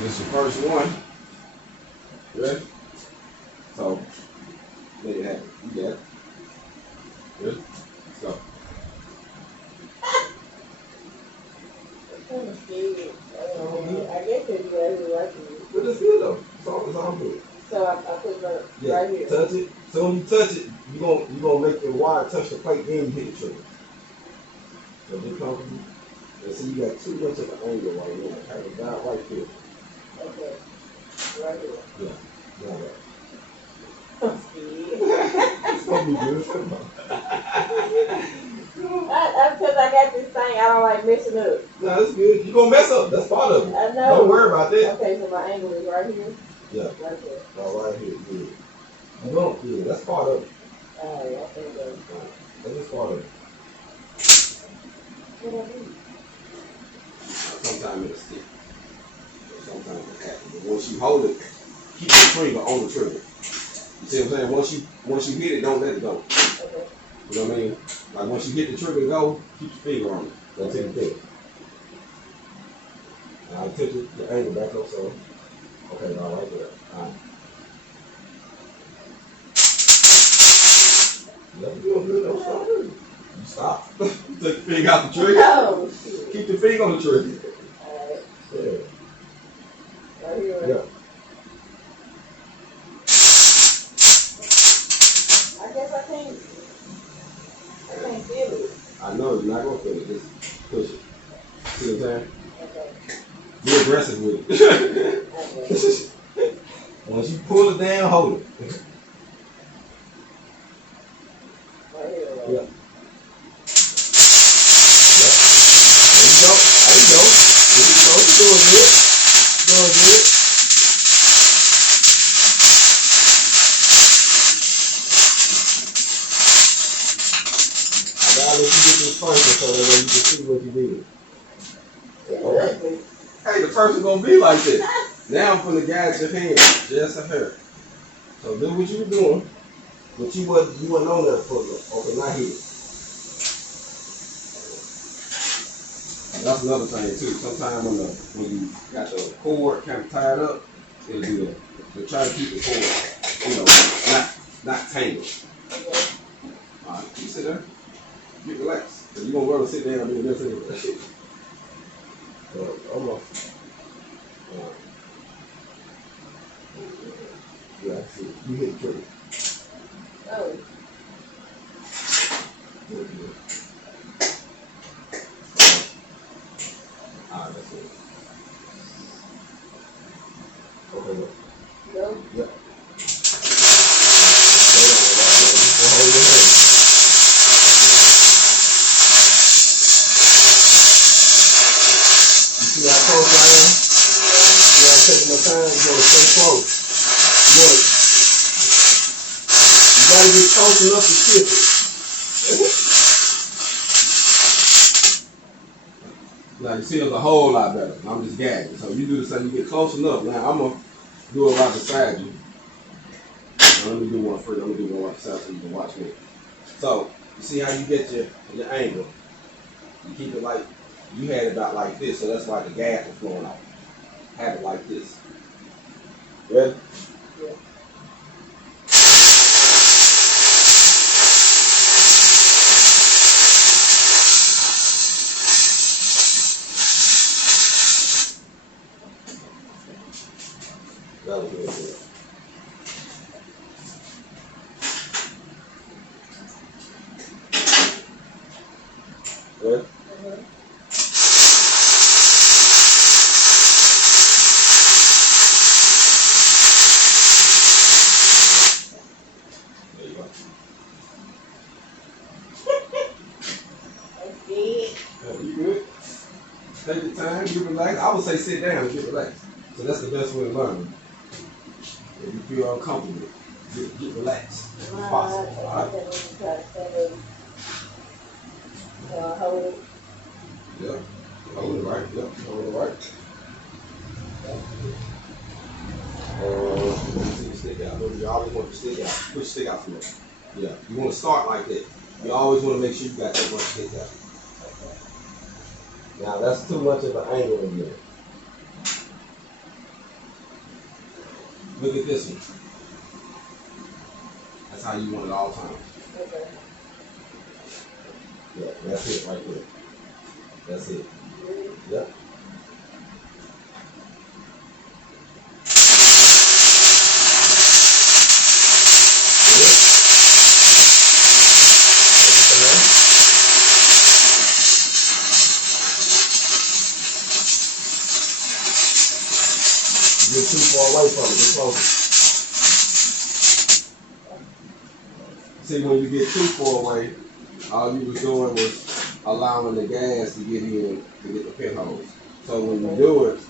This is your first one. Ready? So, make it happen. You got it. Ready? Let's go. I guess it's right here. But it's good though. It's all good. So I put it Yeah, right here. touch it. So when you touch it, you gonna make your wire touch the plate, then you hit the trigger. So be comfortable. And see, you got too much of an angle right now. Have it down right here. Okay. Right here. Yeah. Now that. It's gonna be good. Because I got this thing, I don't like messing up. No, it's good. You're gonna mess up. That's part of it. I know. Don't worry about that. Okay, so my angle is right here. Yeah. Right there. Oh, right here. Good. You don't. Yeah, that's part of it. Alright, I think that's That's just part of it. what I do. Sometimes it'll stick. Sometimes it happens. But once you hold it, keep your finger on the trigger. You see what I'm saying? Once you hit it, don't let it go. Okay. You know what I mean? Like once you hit the trigger and go, keep your finger on it. Don't take the finger. Now I'll take the angle back up so. Okay, now right there. Alright. Yep, you're doing good. Don't stop. You stop. Take your finger out the trigger. Oh, shit. Keep your finger on the trigger. Alright. Yeah. Right here. Right? Yeah. I guess I can't feel it. I know you're not gonna feel it. Just push it. See what I'm saying? Okay. Be aggressive with it. Okay. Once you pull it down, hold it. Right here. Right? Yeah. Yep. There you go. There you go. There you go. You're doing good. Doing good. I gotta let you get this first so that way you can see what you did. Okay. Hey, the person gonna be like this. Now I'm gonna guide your hand, just a hair. So do what you were doing, but you wasn't on that for the okay, not here. That's another thing too. Sometimes when you got the cord kind of tied up, it'll do that. But try to keep the cord, not tangled. All right, you sit there, get relaxed. Cause you gonna rather sit down and do this anyway. Almost. Yeah, I see. You hit the trigger. Oh. Good, good. Alright, that's it. Okay, look. Go. Yep. Hold your hand. You see how close I am? See how I'm taking my time? You gotta stay close. You gotta get close enough to shift it. Now you see it's a whole lot better. I'm just gagging. So you do the same, you get close enough. Now I'm gonna do it right beside you. Now, let me do one first. I'm gonna do one right beside so you can watch me. So you see how you get your angle. You keep it like you had it about like this, so that's why the gas is flowing out. Have it like this. Ready? Yeah. That was really good. Ready? There you go. That's it. You good? Take your time, get relaxed. I would say sit down and get relaxed. So that's the best way to learn. If you feel uncomfortable, get relaxed. If possible. All right? Hold it. Yep. Hold it right. Yep. Hold it right. Let me see you stick out. You always want to stick out. Push your stick out from there. Yeah. You want to start like that. You always want to make sure you got that much stick out. Now that's too much of an angle in there. Look at this one. That's how you want it all times. Okay. Yeah, that's it right there. That's it. Really? Yep. Get too far away from it. Get closer. See, when you get too far away, all you was doing was allowing the gas to get in to get the pinholes. So when you do it,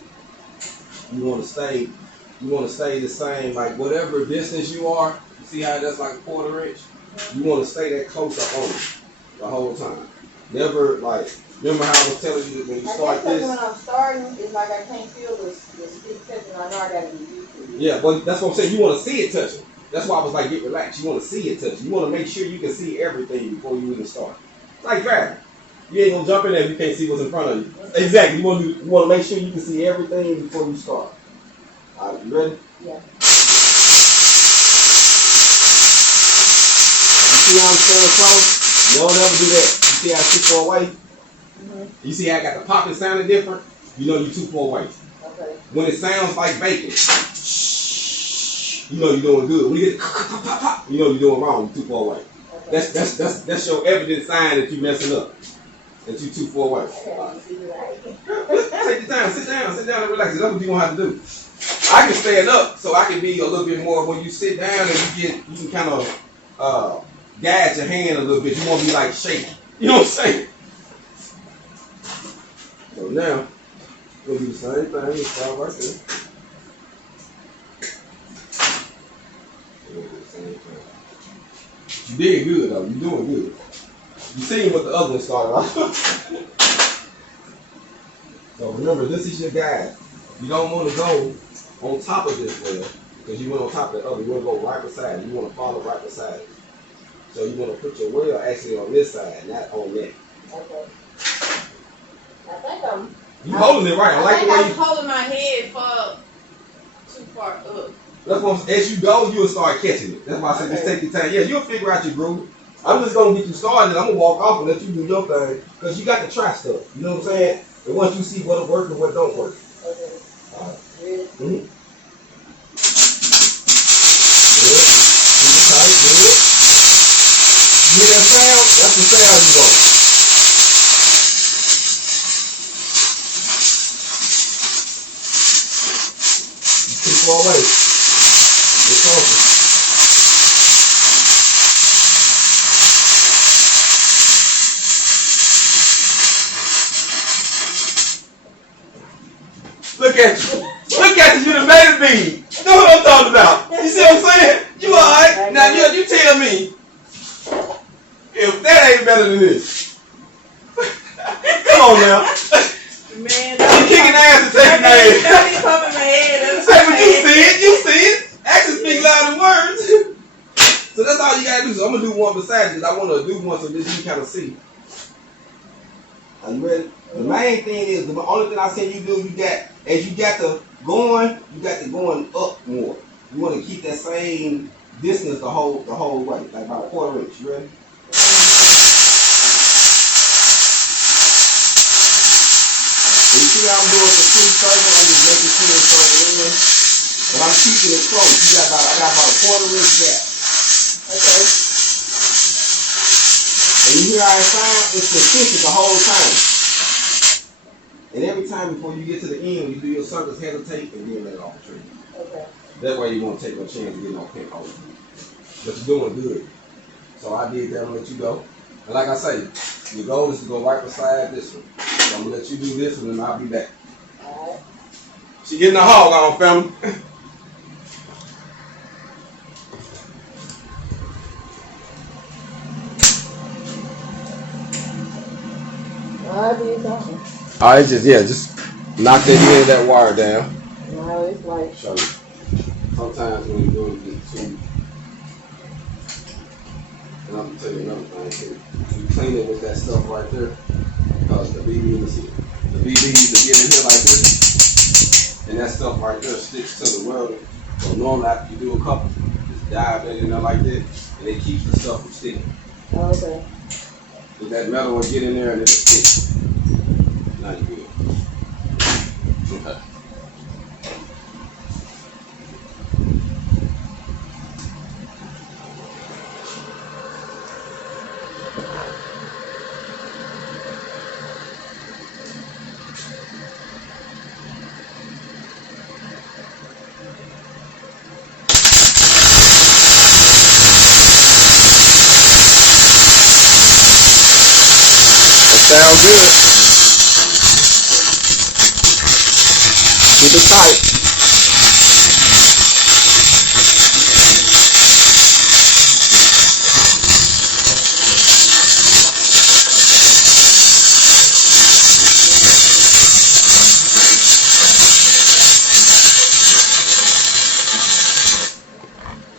you want to stay the same, like whatever distance you are. You see how that's like a 1/4 inch? You want to stay that close up on it the whole time. Never like. Remember how I was telling you that when you start this? When I'm starting, it's like I can't feel the stick touching. I know I gotta be used to it. Yeah, but that's what I'm saying. You want to see it touching. That's why I was like, get relaxed. You want to see it touching. You want to make sure you can see everything before you even start. It's like driving. You ain't gonna jump in there if you can't see what's in front of you. Exactly. You want to make sure you can see everything before you start. All right, you ready? Yeah. You see how I'm staying close? You don't ever do that. You see how I too far away? You see how I got the popping sounding different? You know you're too far away. Okay. When it sounds like bacon, you know you're doing good. When you get you know you're doing wrong. You're too far away. Okay. That's your evident sign that you're messing up. That you're too far away. Okay. Take your time. Sit down and relax. That's what you're gonna have to do. I can stand up so I can be a little bit more. When you sit down and you can kind of guide your hand a little bit. You won't be like shaking. You know what I'm saying? So now, we'll do the same thing. We'll start right there. We'll do the same thing. You did good though. You're doing good. You seen what the other one started off. So remember, this is your guide. You don't want to go on top of this well because you went on top of the other. You want to go right beside it. You want to follow right beside it. So you want to put your well actually on this side, not on that. Okay. I think I'm. You holding it right. I like the way I'm holding my head far too far up. That's what as you go, you'll start catching it. That's why I said just take your time. Yeah, you'll figure out your groove. I'm just gonna get you started. I'm gonna walk off and let you do your thing because you got to try stuff. You know what I'm saying? And once you see what'll work and what don't work. Okay. All right. Really? Mm-hmm. Good. Keep it tight. Good. You hear that sound? That's the sound you want. Too far away. Get closer. Look at you. Look at you. You done made it big. You know what I'm talking about. You see what I'm saying? You alright? Now you tell me if that ain't better than this. Come on now. Man, You kicking ass and taking ass. Don't be pumping my head. Say what you see it. You see it. Actions speak louder than words. So that's all you gotta do. So I'm gonna do one beside you because I want to do one so that you can kind of see. Are you ready? The main thing is the only thing I say you do. You got the going up more. You want to keep that same distance the whole way, like about 1/4 inch. You ready? You see how I'm doing the full circle? I'm just making sure it's circle in. But I'm keeping it close. I got about a 1/4 inch gap. Okay. And you hear how it sounds? It's consistent the whole time. And every time before you get to the end, when you do your circles, hesitate and then let it off the tree. Okay. That way you won't take no chance of getting off pinhole. But you're doing good. So I did that and let you go. And like I say, your goal is to go right beside this one. So I'm gonna let you do this one and I'll be back. Alright. She getting the hog on, family. I did something. Alright, just knock that end of that wire down. No, it's like. Show you. Sometimes when you're doing it too, and I'm gonna tell you another thing too. You clean it with that stuff right there, because the BBs that get in here like this, and that stuff right there sticks to the welding. So normally after you do a couple, just dive that in there like that, and it keeps the stuff from sticking. Oh, okay. So that metal will get in there and it'll stick. Now you good. Okay. Sound good. Keep it tight.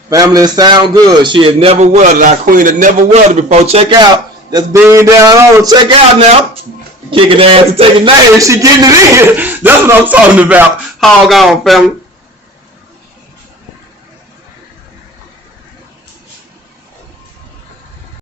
Family, it sound good. She had never welded. Our queen had never welded before. Check out. That's being down on. Check out now. Kicking ass and taking names. She getting it in. That's what I'm talking about. Hog on, family.